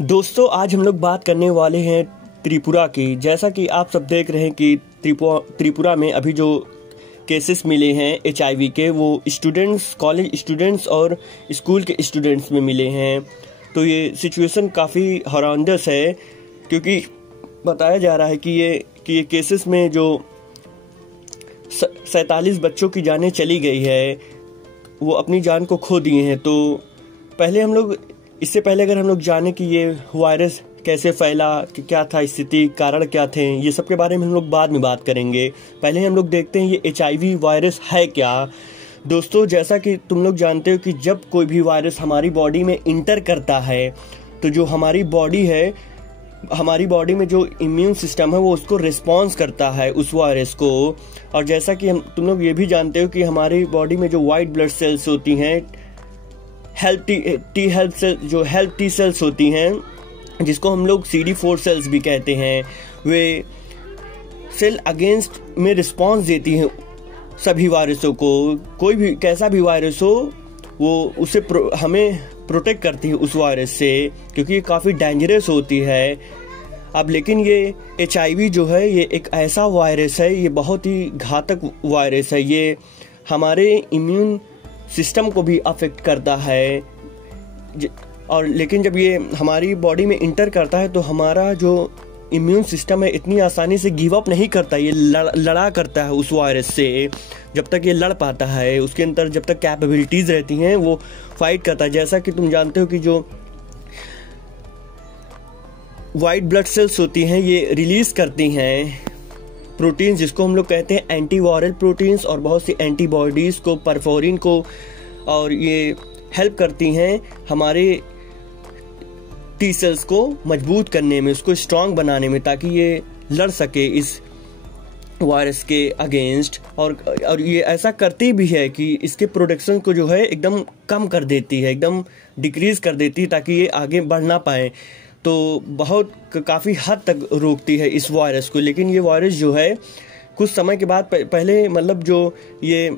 दोस्तों आज हम लोग बात करने वाले हैं त्रिपुरा की। जैसा कि आप सब देख रहे हैं कि त्रिपुरा में अभी जो केसेस मिले हैं HIV के, वो स्टूडेंट्स, कॉलेज स्टूडेंट्स और स्कूल के स्टूडेंट्स में मिले हैं। तो ये सिचुएशन काफ़ी हॉरंडस है, क्योंकि बताया जा रहा है कि ये केसेस में जो 47 बच्चों की जानें चली गई है, वो अपनी जान को खो दिए हैं। तो इससे पहले अगर हम लोग जाने कि ये वायरस कैसे फैला, कि क्या था स्थिति, कारण क्या थे, ये सब के बारे में हम लोग बाद में बात करेंगे। पहले हम लोग देखते हैं ये HIV वायरस है क्या। दोस्तों जैसा कि तुम लोग जानते हो कि जब कोई भी वायरस हमारी बॉडी में इंटर करता है तो जो हमारी बॉडी है, हमारी बॉडी में जो इम्यून सिस्टम है वो उसको रिस्पॉन्स करता है उस वायरस को। और जैसा कि तुम लोग ये भी जानते हो कि हमारी बॉडी में जो वाइट ब्लड सेल्स होती हैं, हेल्प टी सेल्स होती हैं, जिसको हम लोग CD4 सेल्स भी कहते हैं, वे सेल अगेंस्ट में रिस्पॉन्स देती हैं सभी वायरसों को। कोई भी कैसा भी वायरस हो, वो उसे हमें प्रोटेक्ट करती है उस वायरस से, क्योंकि ये काफ़ी डेंजरस होती है। अब लेकिन ये HIV जो है, ये एक ऐसा वायरस है, ये बहुत ही घातक वायरस है। ये हमारे इम्यून सिस्टम को भी अफेक्ट करता है। और लेकिन जब ये हमारी बॉडी में इंटर करता है तो हमारा जो इम्यून सिस्टम है इतनी आसानी से गिव अप नहीं करता। ये लड़ा करता है उस वायरस से। जब तक ये लड़ पाता है, उसके अंदर जब तक कैपेबिलिटीज़ रहती हैं, वो फाइट करता है। जैसा कि तुम जानते हो कि जो वाइट ब्लड सेल्स होती हैं, ये रिलीज करती हैं प्रोटीन्स, जिसको हम लोग कहते हैं एंटीवायरल प्रोटीन्स, और बहुत सी एंटीबॉडीज़ को, परफोरिन को, और ये हेल्प करती हैं हमारे टी सेल्स को मजबूत करने में, उसको स्ट्रांग बनाने में, ताकि ये लड़ सके इस वायरस के अगेंस्ट। और ये ऐसा करती भी है कि इसके प्रोडक्शन को जो है एकदम कम कर देती है, एकदम डिक्रीज कर देती है, ताकि ये आगे बढ़ ना पाए। तो बहुत काफ़ी हद तक रोकती है इस वायरस को। लेकिन ये वायरस जो है कुछ समय के बाद पहले मतलब जो ये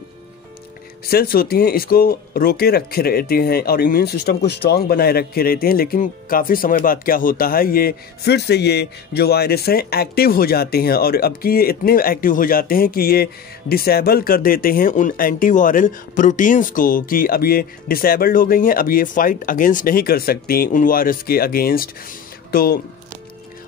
सेल्स होती हैं, इसको रोके रखे रहती हैं और इम्यून सिस्टम को स्ट्रांग बनाए रखे रहती हैं। लेकिन काफ़ी समय बाद क्या होता है, ये फिर से ये जो वायरस हैं एक्टिव हो जाते हैं। और अब कि ये इतने एक्टिव हो जाते हैं कि ये डिसेबल कर देते हैं उन एंटीवायरल प्रोटीन्स को, कि अब ये डिसेबल्ड हो गई हैं, अब ये फाइट अगेंस्ट नहीं कर सकती उन वायरस के अगेंस्ट। तो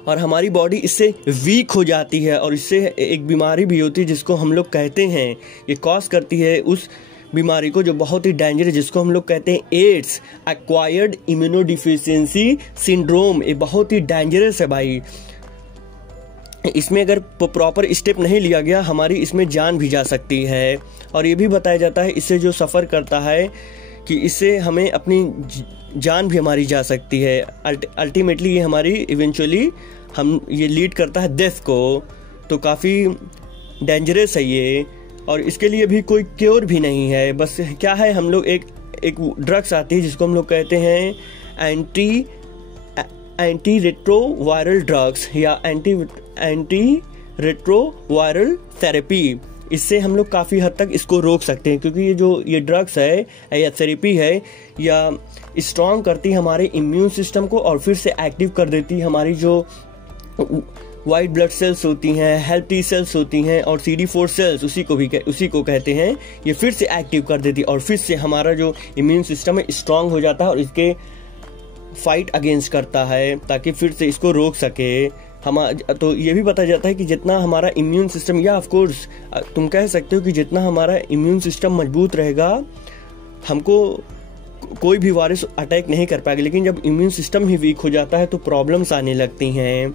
और हमारी बॉडी इससे वीक हो जाती है, और इससे एक बीमारी भी होती है जिसको हम लोग कहते हैं, ये कॉज करती है उस बीमारी को जो बहुत ही डेंजरस, जिसको हम लोग कहते हैं एड्स, एक्वायर्ड इम्यूनोडिफिशियंसी सिंड्रोम। ये बहुत ही डेंजरस है भाई। इसमें अगर प्रॉपर स्टेप नहीं लिया गया, हमारी इसमें जान भी जा सकती है। और ये भी बताया जाता है इससे जो सफ़र करता है कि इससे हमें अपनी जान भी हमारी जा सकती है। अल्टीमेटली ये हमारी इवेंचुअली ये लीड करता है डेथ को। तो काफ़ी डेंजरस है ये, और इसके लिए भी कोई क्योर भी नहीं है। बस क्या है, हम लोग एक ड्रग्स आती है जिसको हम लोग कहते हैं एंटी रेट्रोवायरल ड्रग्स या एंटी रेट्रोवायरल थेरेपी। इससे हम लोग काफ़ी हद तक इसको रोक सकते हैं, क्योंकि ये ड्रग्स है या थेरेपी है, या स्ट्रॉन्ग करती है हमारे इम्यून सिस्टम को, और फिर से एक्टिव कर देती है हमारी जो वाइट ब्लड सेल्स होती हैं, हेल्प टी सेल्स होती हैं, और CD4 सेल्स, उसी को कहते हैं। ये फिर से एक्टिव कर देती है, और फिर से हमारा जो इम्यून सिस्टम है स्ट्रांग हो जाता है, और इसके फाइट अगेंस्ट करता है, ताकि फिर से इसको रोक सके। तो ये भी बताया जाता है कि जितना हमारा इम्यून सिस्टम, या ऑफ कोर्स तुम कह सकते हो कि जितना हमारा इम्यून सिस्टम मजबूत रहेगा, हमको कोई भी वायरस अटैक नहीं कर पाएगा। लेकिन जब इम्यून सिस्टम ही वीक हो जाता है तो प्रॉब्लम्स आने लगती हैं।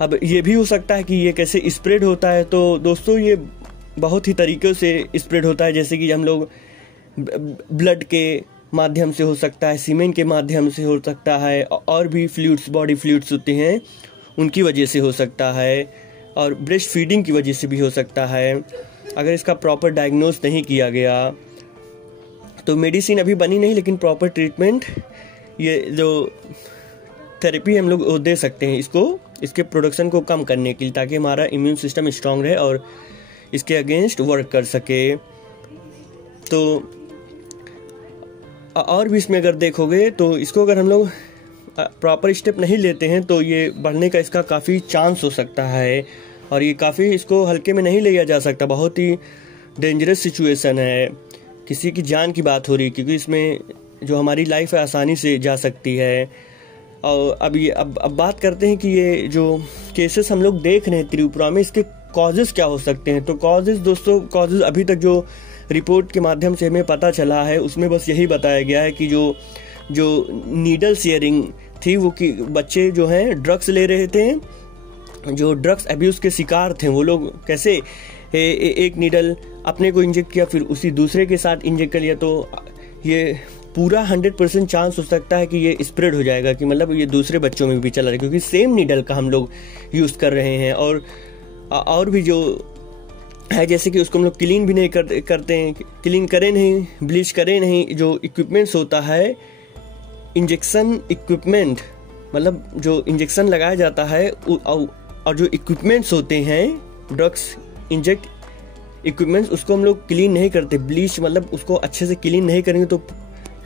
अब ये भी हो सकता है कि ये कैसे स्प्रेड होता है। तो दोस्तों ये बहुत ही तरीक़ों से स्प्रेड होता है, जैसे कि हम लोग ब्लड के माध्यम से हो सकता है, सीमेन के माध्यम से हो सकता है, और भी फ्लूइड्स, बॉडी फ्लूइड्स होते हैं, उनकी वजह से हो सकता है, और ब्रेस्ट फीडिंग की वजह से भी हो सकता है। अगर इसका प्रॉपर डायग्नोज नहीं किया गया तो मेडिसिन अभी बनी नहीं, लेकिन प्रॉपर ट्रीटमेंट, ये जो थेरेपी हम लोग दे सकते हैं इसके प्रोडक्शन को कम करने के लिए, ताकि हमारा इम्यून सिस्टम स्ट्रांग रहे और इसके अगेंस्ट वर्क कर सके। तो और भी इसमें अगर देखोगे तो इसको अगर हम लोग प्रॉपर स्टेप नहीं लेते हैं तो ये बढ़ने का इसका काफ़ी चांस हो सकता है, और ये काफ़ी इसको हल्के में नहीं लिया जा सकता। बहुत ही डेंजरस सिचुएशन है, किसी की जान की बात हो रही, क्योंकि इसमें जो हमारी लाइफ है आसानी से जा सकती है। और अब बात करते हैं कि ये जो केसेस हम लोग देख रहे हैं त्रिपुरा में, इसके कॉजेज़ क्या हो सकते हैं। तो कॉजेज़ दोस्तों, कॉजेज़ अभी तक जो रिपोर्ट के माध्यम से हमें पता चला है उसमें बस यही बताया गया है कि जो नीडल शेयरिंग थी, वो कि बच्चे जो हैं ड्रग्स ले रहे थे, जो ड्रग्स अब्यूज़ के शिकार थे वो लोग कैसे एक नीडल अपने को इंजेक्ट किया, फिर उसी दूसरे के साथ इंजेक्ट कर लिया, तो ये पूरा 100% चांस हो सकता है कि ये स्प्रेड हो जाएगा, कि मतलब ये दूसरे बच्चों में भी चला रहा है, क्योंकि सेम नीडल का हम लोग यूज़ कर रहे हैं। और भी जो है, जैसे कि उसको हम लोग क्लीन भी नहीं करते हैं, क्लीन करें नहीं, ब्लीच करें नहीं, जो इक्विपमेंट्स होता है, इंजेक्शन इक्विपमेंट, मतलब जो इंजेक्शन लगाया जाता है, और जो इक्विपमेंट्स होते हैं ड्रग्स इंजेक्ट इक्विपमेंट्स, उसको हम लोग क्लीन नहीं करते, ब्लीच मतलब उसको अच्छे से क्लीन नहीं करेंगे तो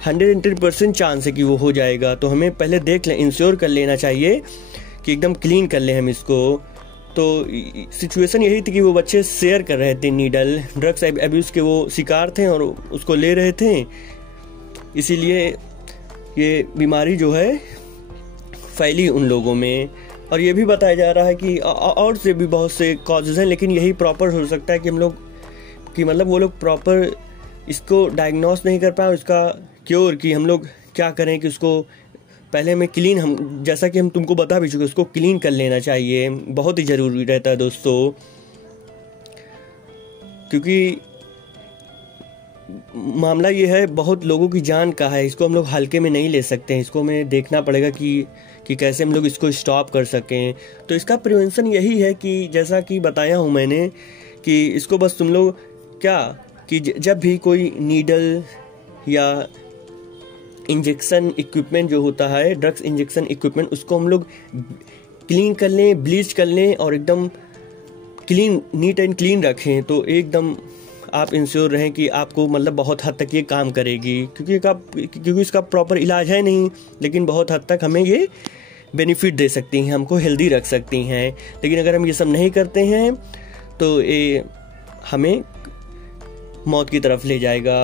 100% चांस है कि वो हो जाएगा। तो हमें पहले देख लें, इंश्योर कर लेना चाहिए कि एकदम क्लीन कर लें हम इसको। तो सिचुएशन यही थी कि वो बच्चे शेयर कर रहे थे नीडल, ड्रग्स अब्यूज़ के वो शिकार थे और उसको ले रहे थे, इसीलिए ये बीमारी जो है फैली उन लोगों में। और ये भी बताया जा रहा है कि और से भी बहुत से कॉजेज़ हैं, लेकिन यही प्रॉपर हो सकता है कि हम लोग कि मतलब वो लोग प्रॉपर इसको डायग्नोस नहीं कर पाए, उसका क्योर कि हम लोग क्या करें कि उसको पहले में क्लीन, हम जैसा कि हम तुमको बता भी चुके, उसको क्लीन कर लेना चाहिए, बहुत ही ज़रूरी रहता है दोस्तों। क्योंकि मामला ये है, बहुत लोगों की जान का है, इसको हम लोग हल्के में नहीं ले सकते हैं, इसको हमें देखना पड़ेगा कि कैसे हम लोग इसको स्टॉप कर सकें। तो इसका प्रिवेंशन यही है कि जैसा कि बताया हूँ मैंने, कि इसको बस तुम लोग क्या कि जब भी कोई नीडल या इंजेक्शन इक्विपमेंट जो होता है, ड्रग्स इंजेक्शन इक्विपमेंट, उसको हम लोग क्लीन कर लें, ब्लीच कर लें और एकदम क्लीन, नीट एंड क्लीन रखें, तो एकदम आप इंश्योर रहें कि आपको मतलब बहुत हद तक ये काम करेगी, क्योंकि इसका प्रॉपर इलाज है नहीं, लेकिन बहुत हद तक हमें ये बेनिफिट दे सकती हैं, हमको हेल्दी रख सकती हैं। लेकिन अगर हम ये सब नहीं करते हैं तो ये हमें मौत की तरफ ले जाएगा।